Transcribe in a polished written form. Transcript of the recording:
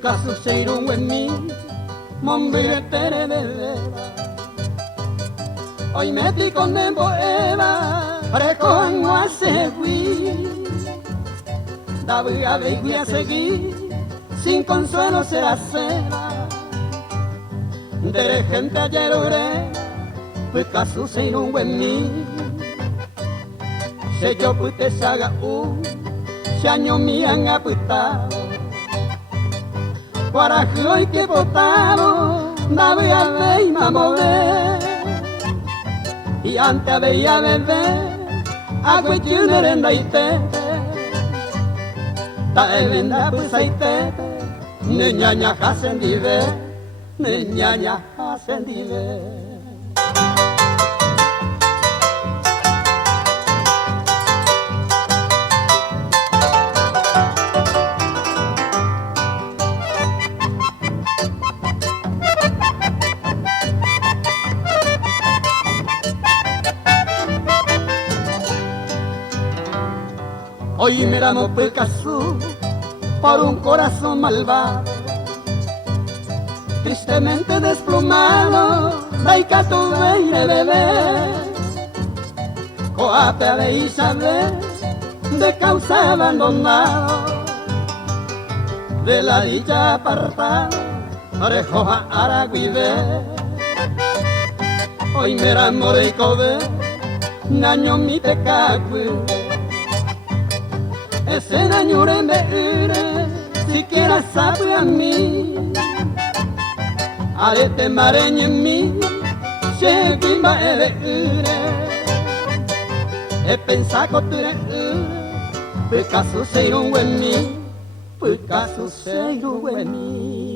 caso ser un buen mí, mombire tere bebera. Hoy me pico en boeva, recojan o hace hui. Da voy a ver y voy a seguir, sin consuelo será cera. De gente ayer oré, pues caso ser un buen mí. Se yo pues te saga se año me han apitado. Guarajo y que botado, da voy a ver y mamoré. Y antes veía beber, agua y chunerenda y tete. Ta elenda pues hay tete, niñaña hacen dive, niñaña hacen dive. Hoy me damos por caso por un corazón malvado, tristemente desplumado, laica tu veire bebé, coate de Isabel, de causa abandonado, de la dicha apartado, orejoja araguibe. Hoy me enamoré y code, naño mi pecado. Ese nañure me ire, siquiera sabe a mí. Arete mareña en mí, se bimba ele ire. He pensado que tú caso sei un buen mí, caso sei un buen mí.